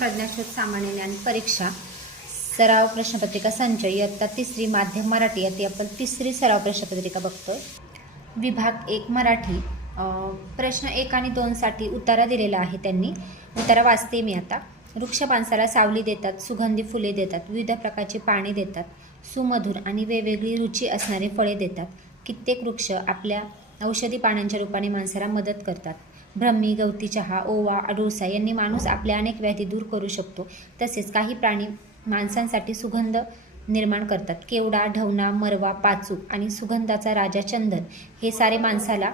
प्रज्ञाशोध सामान्य ज्ञान परीक्षा सराव प्रश्नपत्रिका संच इयत्ता तिसरी माध्यम मराठी. यात आपण तिसरी सराव प्रश्नपत्रिका बघतो विभाग एक मराठी. प्रश्न एक आणि दोनसाठी उतारा दिलेला आहे त्यांनी. उतारा वाचते मी आता. वृक्ष माणसाला सावली देतात सुगंधी फुले देतात विविध प्रकारची पाणी देतात सुमधुर आणि वेगवेगळी रुची असणारी फळे देतात. कित्येक वृक्ष आपल्या औषधी पाण्यांच्या रूपाने माणसाला मदत करतात. ब्रह्मी गवती चहा ओवा अडुळसा यांनी माणूस आपल्या अनेक व्याधी दूर करू शकतो. तसेच काही प्राणी माणसांसाठी सुगंध निर्माण करतात. केवडा ढवणा मरवा पाचू आणि सुगंधाचा राजा चंदन हे सारे माणसाला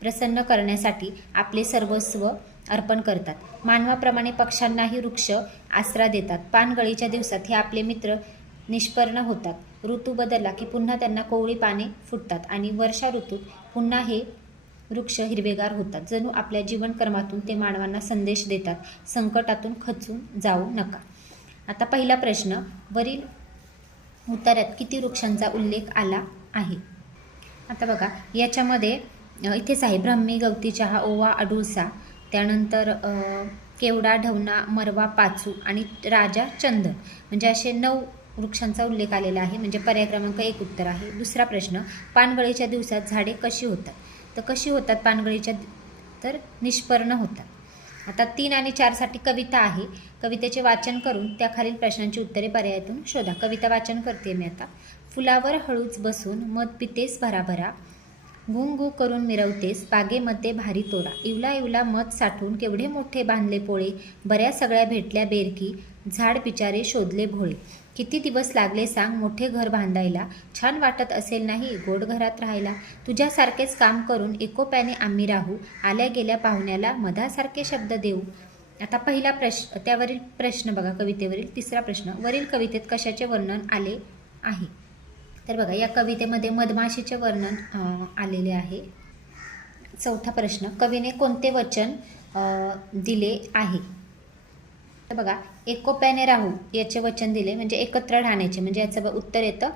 प्रसन्न करण्यासाठी आपले सर्वस्व अर्पण करतात. मानवाप्रमाणे पक्ष्यांनाही वृक्ष आसरा देतात. पानगळीच्या दिवसात हे आपले मित्र निष्पर्ण होतात. ऋतू बदलला की पुन्हा त्यांना कोवळी पाने फुटतात आणि वर्षा ऋतूत पुन्हा हे वृक्ष हिरवेगार होतात. जणू आपल्या जीवनकर्मातून ते मानवांना संदेश देतात. संकटातून खचून जाऊ नका. आता पहिला प्रश्न वरील उतार्यात किती वृक्षांचा उल्लेख आला आहे? आता बघा याच्यामध्ये इथेच आहे. ब्रह्मी गवती चहा ओवा अडुळसा त्यानंतर केवडा ढवणा मरवा पाचू आणि राजा चंदन म्हणजे असे नऊ वृक्षांचा उल्लेख आलेला आहे. म्हणजे पर्याय क्रमांक एक उत्तर आहे. दुसरा प्रश्न पानगळीच्या दिवसात झाडे कशी होतात? तर कशी होतात पानगळीच्या? तर निष्पर्ण होतात. आता तीन आणि चारसाठी कविता आहे. कवितेचे वाचन करून त्या खालील प्रश्नांची उत्तरे पर्यायातून शोधा. कविता वाचन करते मी आता. फुलावर हळूच बसून मध पितेस भराभरा. गुंग करून मिरवतेस बागेमध्ये भारी तोडा. इवला इवला मध साठून केवढे मोठे बांधले पोळे. बऱ्या सगळ्या भेटल्या बेरकी. झाड पिचारे शोधले भोळे. किती दिवस लागले सांग मोठे घर बांधायला. छान वाटत असेल नाही गोड घरात राहायला. तुझ्यासारखेच काम करून एकोप्याने आम्ही राहू. आल्या गेल्या पाहुण्याला मधासारखे शब्द देऊ. आता पहिला प्रश्न त्यावरील प्रश्न बघा कवितेवरील. तिसरा प्रश्न वरील कवितेत कशाचे वर्णन आले आहे? तर बघा या कवितेमध्ये मधमाशीचे वर्णन आलेले आहे. चौथा प्रश्न कवीने कोणते वचन दिले आहे? तर बघा एकोप्याने राहू याचे वचन दिले म्हणजे एकत्र राहण्याचे म्हणजे याचं उत्तर येतं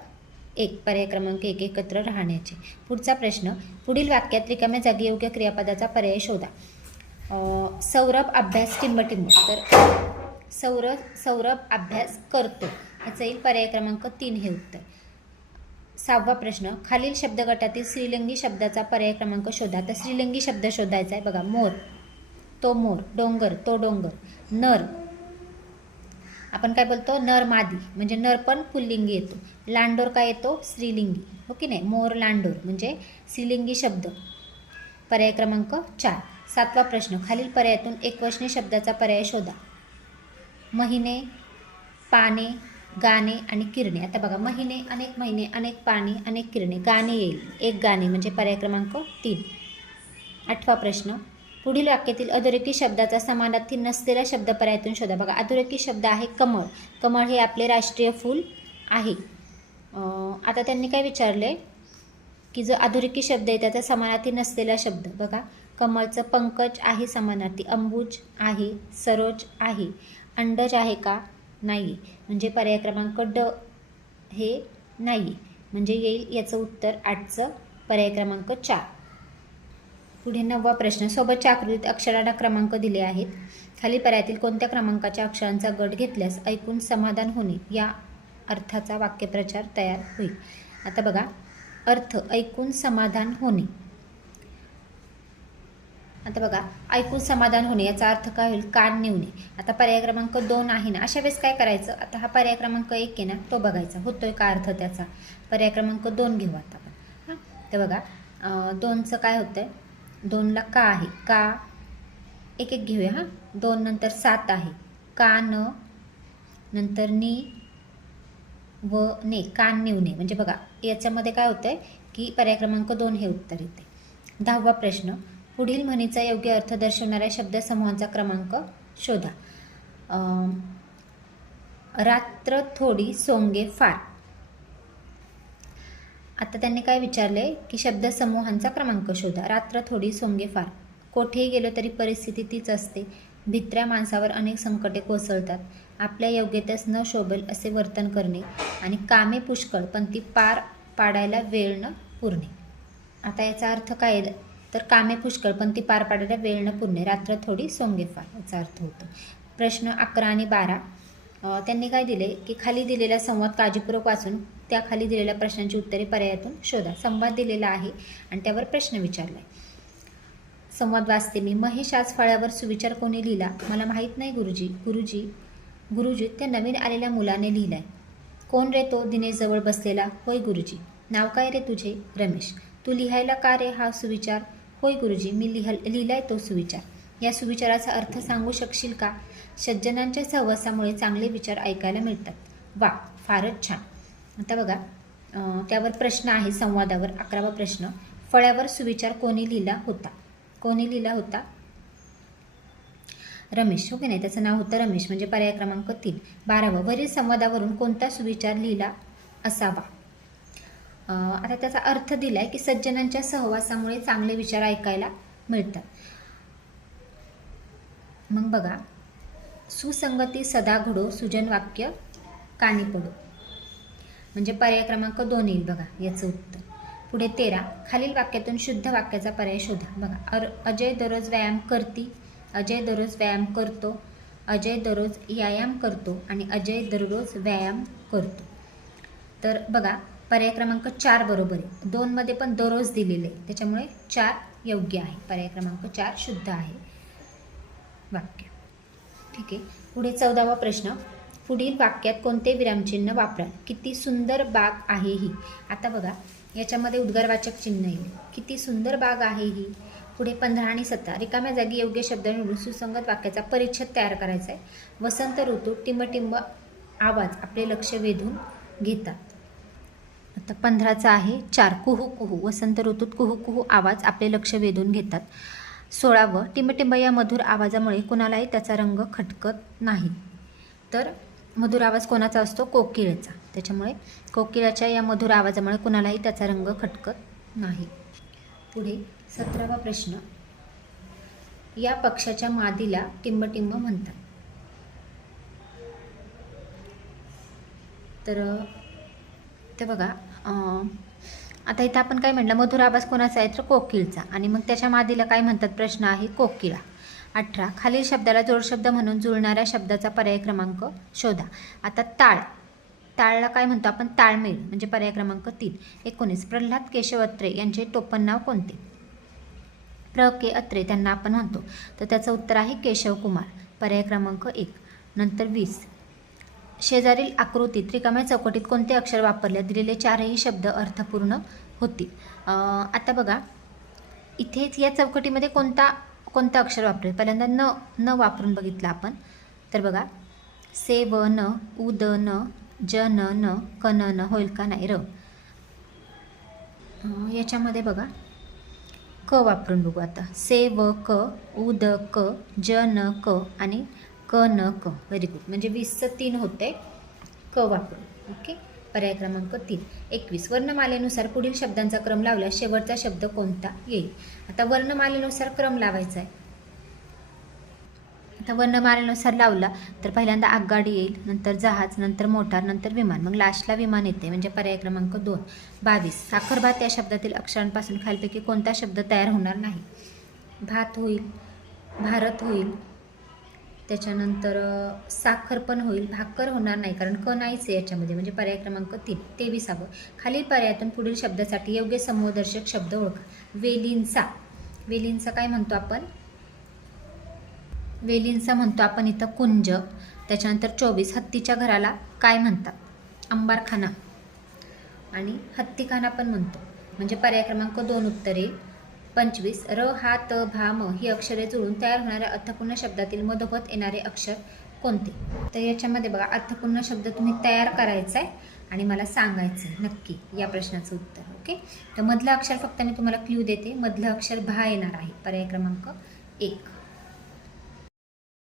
एक पर्याय क्रमांक एक एकत्र राहण्याचे. पुढचा प्रश्न पुढील वाक्यात रिकाम्या जागी योग्य क्रियापदाचा पर्याय शोधा. सौरभ अभ्यास टिंबटिंब तर सौरभ सौरभ अभ्यास करतो. याचं येईल पर्याय क्रमांक तीन हे उत्तर. सहावा प्रश्न खालील शब्दगटातील श्रीलिंगी शब्दाचा पर्याय क्रमांक शोधा. तर श्रीलिंगी शब्द शोधायचा आहे. बघा मोर. तो मोर डोंगर तो डोंगर. नर आपण काय बोलतो? नर मादी. म्हणजे नर पण पुल्लिंगी येतो. लांडोर काय येतो? स्त्रीलिंगी. हो की नाही? मोर लांडोर म्हणजे स्त्रीलिंगी शब्द. पर्याय क्रमांक चार. सातवा प्रश्न. खालील पर्यायातून एकवचनी शब्दाचा पर्याय शोधा. महिने पाने गाणे आणि किरणे. आता बघा महिने अनेक महिने अनेक पाणी अनेक किरणे. गाणे येईल. एक गाणे म्हणजे पर्याय क्रमांक तीन. आठवा प्रश्न. पुढील वाक्यातील अधोरेखी शब्दाचा समानार्थी नसलेला शब्द पर्यायातून शोधा. बघा अधोरेखी शब्द आहे कमळ. कमळ हे आपले राष्ट्रीय फूल आहे. आता त्यांनी काय विचारले? की जो अधोरेखी शब्द आहे त्याचा समानार्थी नसलेला शब्द. बघा कमळचं पंकज आहे समानार्थी अंबुज आहे सरोज आहे. अंडज आहे का? नाही. म्हणजे पर्याय क्रमांक ड हे नाही. म्हणजे येईल याचं उत्तर आठचं. पर्याय क्रमांक चार. पुढे नववा प्रश्न. सोबतच्या आकृतीत अक्षरांना क्रमांक दिले आहेत. खाली पर्यायातील कोणत्या क्रमांकाच्या अक्षरांचा गट घेतल्यास ऐकून समाधान होणे या अर्थाचा वाक्यप्रचार तयार होईल. आता बघा. अर्थ ऐकून समाधान होणे. आता बघा. ऐकून समाधान होणे याचा अर्थ काय होईल? कान नेऊणे आता पर्याय क्रमांक दोन आहे ना. अशा वेळेस काय करायचं? आता हा पर्याय क्रमांक एक आहे ना तो बघायचा. होतोय का अर्थ त्याचा? पर्याय क्रमांक दोन घेऊ आता आपण. हां. तर बघा. दोनचं काय होतं आहे दोनला का आहे? का? एक एक घेऊया हां. दोन नंतर सात आहे. का न? नंतर नी व ने. कान निवणे म्हणजे बघा याच्यामध्ये काय होतं आहे की पर्याय क्रमांक दोन हे उत्तर येते. दहावा प्रश्न. पुढील म्हणीचा योग्य अर्थ दर्शवणाऱ्या शब्दसमूहांचा क्रमांक शोधा. रात्र थोडी सोंगे फार. आता त्यांनी काय विचारले? की शब्दसमूहांचा क्रमांक शोधा. रात्र थोडी सोंगे फार. कोठेही गेलो तरी परिस्थिती तीच असते. भित्र्या माणसावर अनेक संकटे कोसळतात. आपल्या योग्यतेस न शोभेल असे वर्तन करणे आणि कामे पुष्कळ पण ती पार पाडायला वेळ न पुरणे. आता याचा अर्थ काय? आहे? तर कामे पुष्कळ पण ती पार पाडायला वेळ न पुरणे. रात्र थोडी सोंगे फार याचा अर्थ होतो. प्रश्न अकरा आणि बारा. त्यांनी काय दिले की खाली दिलेला संवाद काळजीपूर्वक वाचून त्या खाली दिलेल्या प्रश्नांची उत्तरे पर्यायातून शोधा संवाद दिलेला आहे आणि त्यावर प्रश्न विचारला आहे संवाद वाचते मी. महेश आज फळ्यावर सुविचार कोणी लिहिला? मला माहीत नाही गुरुजी. गुरुजी गुरुजी त्या नवीन आलेल्या मुलाने लिहिलाय. कोण रे तो दिनेशजवळ बसलेला? होय गुरुजी. नाव काय रे तुझे? रमेश. तू लिहायला का रे हा सुविचार? होय गुरुजी. मी लिह लिहिलाय तो सुविचार. या सुविचाराचा अर्थ सांगू शकशील का? सज्जनांच्या सहवासामुळे चांगले विचार ऐकायला मिळतात. वा फारच छान. आता बघा त्यावर प्रश्न आहे संवादावर अकरावा प्रश्न. फळ्यावर सुविचार कोणी लिहिला होता? कोणी लिहिला होता? रमेश. हो की नाही त्याचं नाव होतं रमेश म्हणजे पर्याय क्रमांक तीन. बारावं वरील संवादावरून कोणता सुविचार लिहिला असावा? आता त्याचा अर्थ दिलाय की सज्जनांच्या सहवासामुळे चांगले विचार ऐकायला मिळतात. मग बघा. सुसंगती सदा घडो सुजन वाक्य कानी पडो. म्हणजे पर्याय क्रमांक दोन येईल बघा याचं उत्तर. पुढे तेरा. खालील वाक्यातून शुद्ध वाक्याचा पर्याय शोधा. बघा अर अजय दररोज व्यायाम करती अजय दररोज व्यायाम करतो अजय दररोज व्यायाम करतो आणि अजय दररोज व्यायाम करतो. तर बघा पर्याय क्रमांक चार बरोबर आहे. दोनमध्ये पण दररोज दिलेले आहे. त्याच्यामुळे चार योग्य आहे. पर्याय क्रमांक चार शुद्ध आहे. वाक्य. ठीक आहे. पुढे चौदावा प्रश्न. पुढील वाक्यात कोणते विरामचिन्ह वापरा? किती सुंदर बाग आहे ही. आता बघा याच्यामध्ये उद्गारवाचक चिन्ह येईल. किती सुंदर बाग आहे ही. पुढे पंधरा आणि सतरा. रिकाम्या जागी योग्य शब्द निवडून सुसंगत वाक्याचा परिच्छेद तयार करायचा आहे. वसंत ऋतू टिंबटिंब आवाज आपले लक्ष वेधून घेतात. आता पंधराचा आहे. चार. कुहू कुहू. वसंत ऋतूत कुहू कुहू आवाज आपले लक्ष वेधून घेतात. सोळावं टिंबटिंब या मधुर आवाजामुळे कुणालाही त्याचा रंग खटकत नाही. तर मधुर आवाज कोणाचा असतो? कोकिळेचा. त्याच्यामुळे कोकिळाच्या या मधुर आवाजामुळे कुणालाही त्याचा रंग खटकत नाही. पुढे सतरावा प्रश्न. या पक्षाच्या मादीला टिंबटिंब म्हणतात. तर ते बघा आता इथं आपण काय म्हटलं मधुर आवाज कोणाचा आहे? तर कोकिळचा आणि मग त्याच्या मादीला काय म्हणतात प्रश्न आहे? कोकिळा अठरा. खालील शब्दाला जोडशब्द म्हणून जुळणाऱ्या शब्दाचा पर्याय क्रमांक शोधा. आता ताळ. ताळला काय म्हणतो आपण? ताळमेळ. म्हणजे पर्याय क्रमांक तीन. एकोणीस. प्रल्हाद केशव अत्रे यांचे टोपण नाव कोणते? प्र. के. अत्रे त्यांना आपण म्हणतो. तर त्याचं उत्तर आहे केशव कुमार पर्याय क्रमांक एक. नंतर वीस. शेजारील आकृतीत रिकाम्या चौकटीत कोणते अक्षर वापरले? दिलेले चारही शब्द अर्थपूर्ण होतील आता बघा. इथेच या चौकटीमध्ये कोणता कोणतं अक्षर वापरेल? पहिल्यांदा न न वापरून बघितलं आपण. तर बघा. से व न उद न ज न न क न न होईल का नाही? र. याच्यामध्ये बघा. क वापरून बघू आता. से व क उद क ज न क आणि क न क. व्हेरी गुड म्हणजे वीसचं तीन होते क वापरून. ओके पर्याय क्रमांक तीन. एकवीस. वर्णमालेनुसार पुढील शब्दांचा क्रम लावल्यास शेवटचा शब्द कोणता? येईल आता वर्णमालेनुसार क्रम लावायचा आहे आता वर्णमालेनुसार लावला तर पहिल्यांदा आगगाडी येईल नंतर जहाज नंतर मोटार नंतर विमान. मग लास्टला विमान येते म्हणजे पर्याय क्रमांक दोन. बावीस. साखरभात या शब्दातील अक्षरांपासून खालपैकी कोणता शब्द तयार होणार नाही? भात होईल भारत होईल त्याच्यानंतर साखर पण होईल. भाकर होणार नाही कारण क नाहीच आहे याच्यामध्ये. म्हणजे पर्याय क्रमांक तीन तेविसावं. खालील पर्यायातून पुढील शब्दासाठी योग्य समूहदर्शक शब्द ओळखा. वेलींचा. वेलींचा काय म्हणतो आपण? वेलींचा म्हणतो आपण इथं कुंज. त्याच्यानंतर चोवीस हत्तीच्या घराला काय म्हणतात? अंबारखाना. आणि हत्तीखाना पण म्हणतो. म्हणजे पर्याय क्रमांक दोन उत्तरे. पंचवीस र हा त भा म ही अक्षरे जुळून तयार होणाऱ्या अर्थपूर्ण शब्दातील मधोमध येणारे अक्षर कोणते? तर याच्यामध्ये बघा अर्थपूर्ण शब्द तुम्ही तयार करायचा आहे आणि मला सांगायचं आहे नक्की या प्रश्नाचं उत्तर ओके? तर मधलं अक्षर फक्त मी तुम्हाला क्ल्यू देते. मधलं अक्षर भा येणार आहे. पर्याय क्रमांक एक.